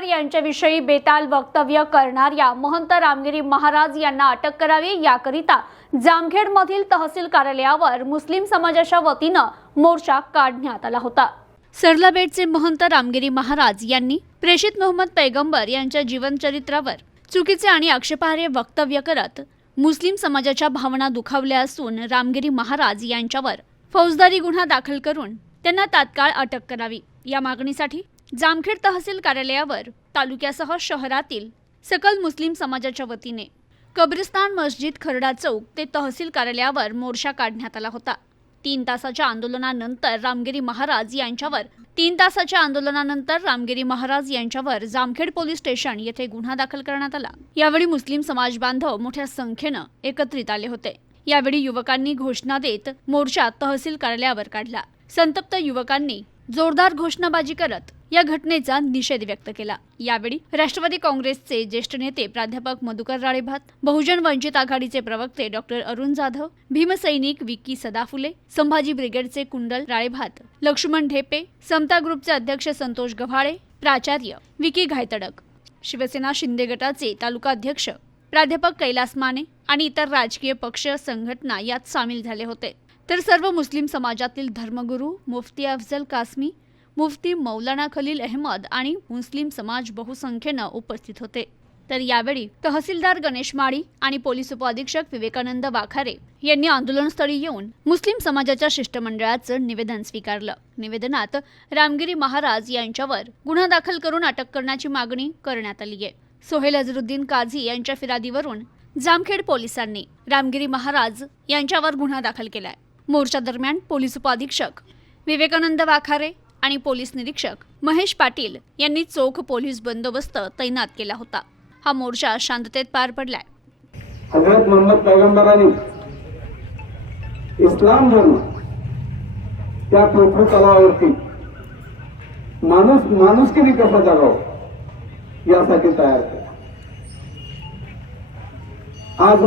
आंबेडकर यांच्याविषयी बेताल वक्तव्य करणाऱ्या महंत रामगिरी महाराज यांना अटक करावी याकरिता जामखेडमधील तहसील कार्यालयावर मुस्लिम समाजाच्या वतीनं मोर्चा काढण्यात आला होता. सरलाबेटचे महंत रामगिरी महाराज यांनी प्रेषित मोहम्मद पैगंबर यांच्या जीवनचरित्रावर चुकीचे आणि आक्षेपार्ह वक्तव्य करत मुस्लिम समाजाच्या भावना दुखावल्या असून रामगिरी महाराज यांच्यावर फौजदारी गुन्हा दाखल करून त्यांना तात्काळ अटक करावी या मागणीसाठी जामखेड तहसील कार्यालयावर तालुक्यासह शहरातील सकल मुस्लिम समाजाच्या वतीने कब्रिस्तान मस्जिद खरडा चौक ते तहसील कार्यालयावर मोर्चा काढण्यात आला होता. तीन तासाच्या आंदोलनानंतर रामगिरी महाराज यांच्यावर तीन तासाच्या आंदोलनानंतर रामगिरी महाराज यांच्यावर जामखेड पोलीस स्टेशन येथे गुन्हा दाखल करण्यात आला. यावेळी मुस्लिम समाज बांधव मोठ्या संख्येनं एकत्रित आले होते. यावेळी युवकांनी घोषणा देत मोर्चा तहसील कार्यालयावर काढला. संतप्त युवकांनी जोरदार घोषणाबाजी करत या घटनेचा निषेध व्यक्त केला. यावेळी राष्ट्रवादी काँग्रेसचे ज्येष्ठ नेते प्राध्यापक मधुकर राळेभात बहुजन वंचित आघाडीचे प्रवक्ते डॉक्टर अरुण जाधव भीमसैनिक विक्की सदाफुले संभाजी ब्रिगेडचे कुंडल राळेभात लक्ष्मण ढेपे समता ग्रुपचे अध्यक्ष संतोष गव्हाळे प्राचार्य विकी घायतडक शिवसेना शिंदे गटाचे तालुका अध्यक्ष प्राध्यापक कैलास माने आणि इतर राजकीय पक्ष संघटना यात सामील झाले होते. तर सर्व मुस्लिम समाजातील धर्मगुरू मुफ्ती अफजल कासमी मुफ्ती मौलाना खलील अहमद आणि मुस्लिम समाज बहुसंख्येनं उपस्थित होते. तर यावेळी तहसीलदार गणेश माळी आणि पोलीस उपअधीक्षक विवेकानंद वाखारे यांनी आंदोलनस्थळी येऊन मुस्लिम समाजाच्या शिष्टमंडळाचं निवेदन स्वीकारलं. निवेदनात रामगिरी महाराज यांच्यावर गुन्हा दाखल करून अटक करण्याची मागणी करण्यात आली आहे सोहेल अझरुद्दीन काझी यांच्या फिर्यादीवरून जामखेड पोलिसांनी रामगिरी महाराज यांच्यावर गुन्हा दाखल केलाय. मोर्चा दरम्यान पोलीस उपाधीक्षक विवेकानंद वाखारे आणि पोलीस निरीक्षक महेश पाटील यांनी चोख पोलीस बंदोबस्त तैनात केला होता. हा मोर्चा शांततेत पार पडलाय. हजरत मोहम्मद पैगंबरांनी इस्लाम धर्म त्या पृथ्वी तलावावरती माणूस माणुसकीने कसा जगाव यासाठी तयार केला. आज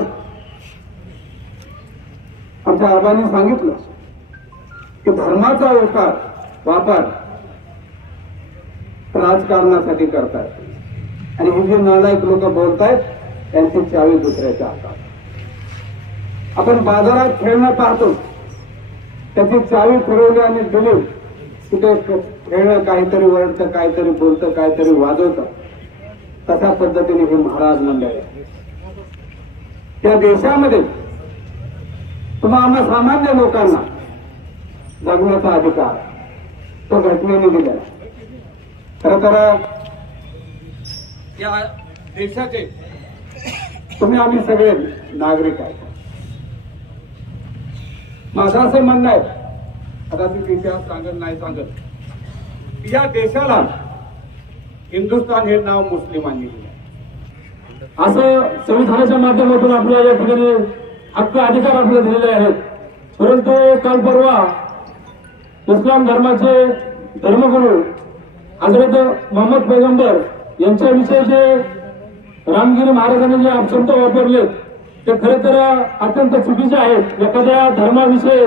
आमच्या आबांनी सांगितलं की धर्माचा अवकार वापर राजकारणासाठी करतायत. आणि हे जे नालायक लोक बोलतायत त्यांची चावी दुसऱ्याच्या हातात. आपण बाजारात खेळणं पाहतो. त्याची चावी फिरवली आणि दिली. कुठे खेळणं काहीतरी वळतं काहीतरी बोलतं काहीतरी वाजवतं. तशा पद्धतीने हे महाराज मंडळ आहे त्या देशामध्ये तुम्हाला आम्हा सामान्य लोकांना जगण्याचा अधिकार तो घटनेने दिला. खर तर या देशाचे तुम्ही आम्ही सगळे नागरिक आहे माझं असं म्हणणं आहे आता मी इतिहास सांगत नाही सांगत या देशाला हिंदुस्थान हे नाव मुस्लिमांनी दिलं असं संविधानाच्या माध्यमातून आपल्याला या ठिकाणी हक्क अधिकार आपल्याला दिलेले आहेत. परंतु काल परवा इस्लाम धर्माचे धर्मगुरू हजरत मोहम्मद पैगंबर यांच्याविषयी जे रामगिरी महाराजांनी जे अपशब्द वापरले ते खरे तर अत्यंत चुकीचे आहेत. एखाद्या धर्माविषयी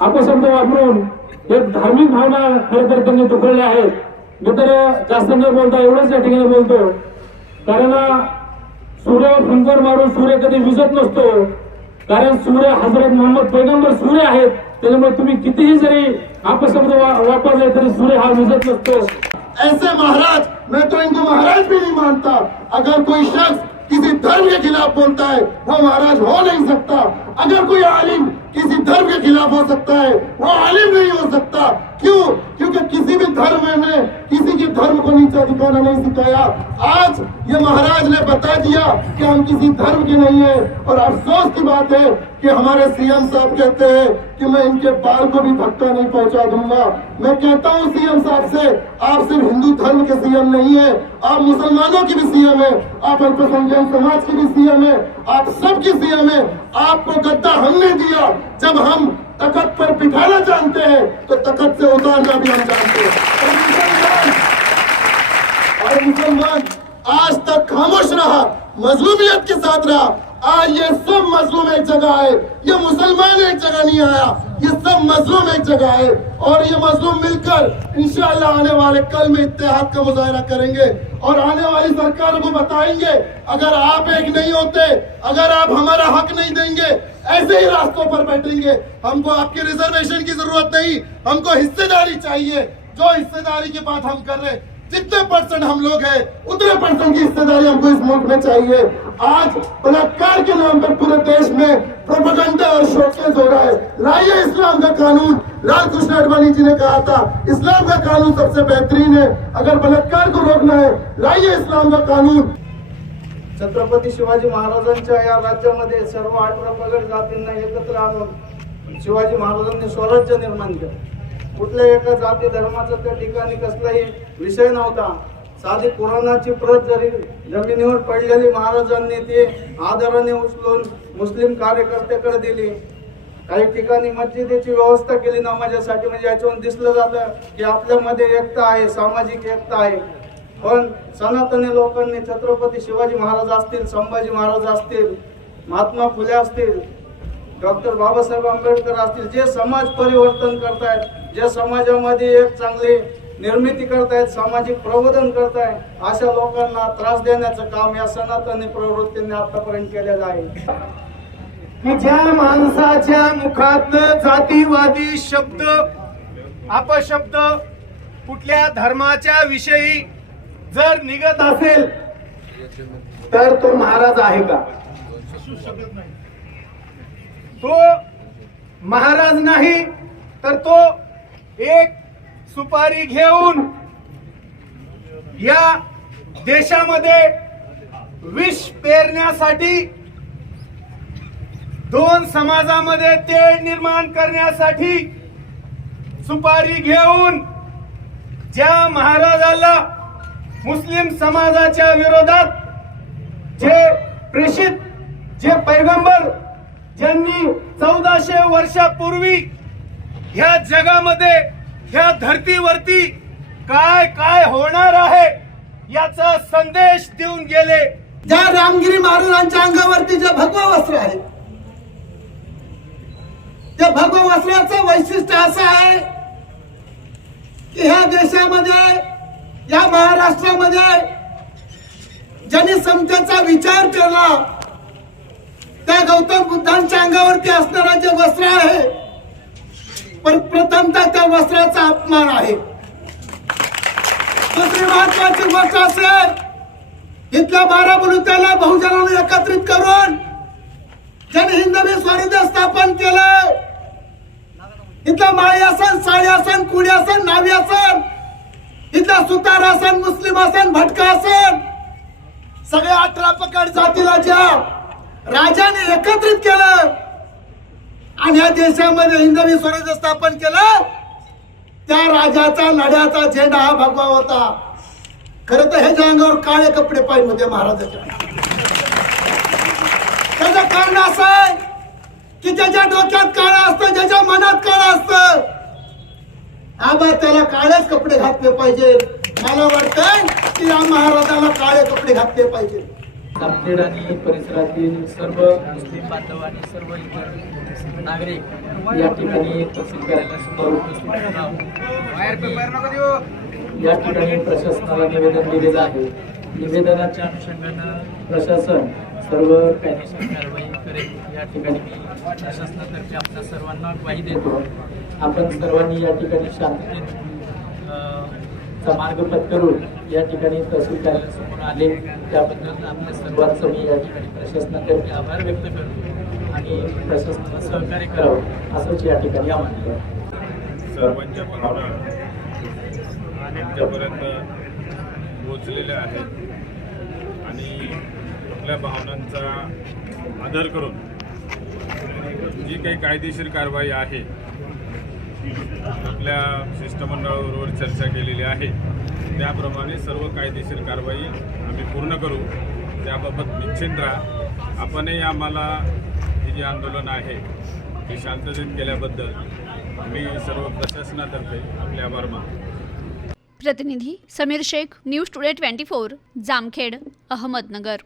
अपशब्द वापरून एक धार्मिक भावना खरे तर त्यांनी दुखवल्या आहेत. मी तर जास्त न बोलता एवढंच या ठिकाणी बोलतो. कारण सूर्यावर फंकर मारून सूर्य कधी विजत नसतो. कारण सूर्य हजरत मोहम्मद पैगंबर सूर्य आहेत. ऐसे महाराज, मैं तो इनको महाराज भी नहीं मानता। अगर कोई शख्स किसी धर्म के खिलाफ बोलता है वो महाराज हो नहीं सकता। अगर कोई आलिम किसी धर्म के खिलाफ हो सकता है वो आलिम नहीं हो सकता। क्यों? क्योंकि किसी भी धर्म में किसी धर्म को नीचा दिखाना नहीं सिखाया। आज ये महाराज ने बता दिया कि हम किसी धर्म के नहीं है और अफसोस की बात है कि हमारे सीएम साहब कहते हैं कि मैं इनके बाल को भी धक्का नहीं पहुँचा दूँगा। मैं कहता हूँ सीएम साहब से, आप सिर्फ़ हिंदू धर्म के सीएम नहीं है, आप मुसलमानों की भी सीएम है, आप अल्पसंख्यक समाज की भी सीएम है, आप सबकी सीएम है। आपको गद्दा हमने दिया। जब हम तखत पर बिठाना जानते हैं तो तखत से उतारना भी हम जानते हैं। और मुसलमान, आज तक खामोश रहा। मजलूमियत के साथ रहा। आज ये सब मजलूम एक जगह है। ये मुसलमान एक जगह नहीं आया। ये सब मजलूम एक जगह है। और ये मजलूम मिलकर इंशाल्लाह आने वाले कल में इत्तेहाद का मुजाहरा करेंगे। और आने वाली सरकार को बताएँगे, अगर आप एक नहीं होते, अगर आप हमारा हक नहीं देंगे, ऐसे ही रास्तों पर बैठेंगे। हमको आपके रिजर्वेशन की ज़रूरत नहीं। हमको हिस्सेदारी चाहिए। जो हिस्सेदारी की बात हम कर रहे जितने परसेंट हम लोग हैं, उतने परसेंट की हिस्सेदारी हमको इस मुल्क में चाहिए। आज बलात्कार के नाम पर पूरे देश में प्रोपेगेंडा और शोकेस हो रहा है। लाइए इस्लाम का कानून। लाल कृष्ण अडवाणी जी ने कहा था, इस्लाम का कानून सबसे बेहतरीन है, अगर बलात्कार को रोकना है, लाइए इस्लाम का कानून। छत्रपती शिवाजी महाराजांच्या या राज्यामध्ये सर्व अठरा पगड जातींना एकत्र आणून शिवाजी महाराजांनी स्वराज्य निर्माण केलं. कुठल्या एका जाती धर्माचा त्या ठिकाणी कसलाही विषय नव्हता. साधी कुराणाची प्रत जरी जमिनीवर पडलेली महाराजांनी ती आदराने उचलून मुस्लिम कार्यकर्त्याकडे दिली. काही ठिकाणी मस्जिदीची व्यवस्था केली नमाजासाठी म्हणजे याच्यावरून दिसलं जातं की आपल्यामध्ये एकता आहे सामाजिक एकता आहे. पण सनातनी लोकांनी छत्रपती शिवाजी महाराज असतील संभाजी महाराज असतील महात्मा फुले असतील डॉक्टर बाबासाहेब आंबेडकर असतील जे समाज परिवर्तन करतायत जे समाजामध्ये एक चांगली निर्मिती करतायत सामाजिक प्रबोधन करतायत अशा लोकांना त्रास देण्याचं काम या सनातनी प्रवृत्तीने आतापर्यंत केलेलं आहे. की ज्या माणसाच्या मुखात जातीवादी शब्द अपशब्द कुठल्या धर्माच्या विषयी जर निघत असेल तर तो महाराज आहे का? तो महाराज नाही तर तो एक सुपारी घेऊन या देशामध्ये विष पेरण्यासाठी दोन समाजामध्ये तेढ निर्माण करण्यासाठी सुपारी घेऊन ज्या महाराजाला मुस्लिम समाजाच्या विरोधात जे प्रेषित जे पैगंबर ज्यांनी चौदाशे वर्षापूर्वी ह्या जगामध्ये ह्या धर्तीवरती काय काय होणार आहे याचा संदेश देऊन गेले. ज्या रामगिरी महाराजांच्या अंगावरती जे भगवा वस्त्र आहे त्या भगवा वस्त्राचं वैशिष्ट्य असं आहे की ह्या देशामध्ये या महाराष्ट्रामध्ये ज्यांनी समतेचा विचार केला त्या गौतम बुद्धांच्या अंगावरती असणारा जे वस्त्र आहे पण प्रथमतः त्या वस्त्राचा अपमान आहे. दुसरी महत्वाची गोष्ट असेल इथल्या बारा बुलुत्याला बहुजनांना एकत्रित करून ज्याने हिंदवी स्वराज्य स्थापन केलं इथलं माळी आसन साडी आसन कुडी आसन नावी आसन इथलं सुतार मुस्लिम आसन भटका असन सगळ्या अठरा पकड जातीला ज्या राजाने एकत्रित केलं. आणि या देशामध्ये हिंदवी स्वराज्य स्थापन केलं. त्या राजाचा लढ्याचा झेंडा हा भगवा होता. खर तर ह्याच्या अंगावर काळे कपडे पाहिजे होते महाराजाच्या. त्याचं कारण असं आहे की ज्याच्या डोक्यात काळं असतं ज्याच्या मनात काळं असतं आबा त्याला काळेच कपडे घातले पाहिजे मला वाटतंय की या महाराजाला काळे कपडे घातले पाहिजे जामखेड आणि परिसरातील सर्व मुस्लिम बांधव आणि सर्व इतर नागरिक या ठिकाणी तहसील कार्यालयासमोर उपस्थित आहोत. या ठिकाणी प्रशासनाला निवेदन दिलेलं आहे. निवेदनाच्या अनुषंगानं प्रशासन सर्व कायदेशीर कारवाई करेल. या ठिकाणी मी प्रशासनातर्फे आपल्या सर्वांना ग्वाही देतो. आपण सर्वांनी या ठिकाणी शांततेत अ, करून या ठिकाणी तहसील कार्यालयासमोर आले. त्याबद्दल आपल्या सर्वांचं मी या ठिकाणी प्रशासनातर्फे आभार व्यक्त करतो आणि प्रशासनाला सहकार्य करावं असंच या ठिकाणी आवाहन सर्वांच्या भावना आमच्यापर्यंत पोचलेल्या आहेत. आणि आपल्या भावनांचा आदर करून जी काही कायदेशीर कारवाई आहे आपल्या शिष्टमंडळाबरोबर चर्चा केलेली आहे. त्याप्रमाणे सर्व कायदेशीर कारवाई आम्ही पूर्ण करू. त्याबाबत निश्चिंत राहा. आपणही आम्हाला हे जे आंदोलन आहे ते शांततेत केल्याबद्दल मी सर्व प्रशासनातर्फे आपले आभार मानतो. प्रतिनिधी Sameer Shaikh news today twenty four Jamkhed Ahmednagar.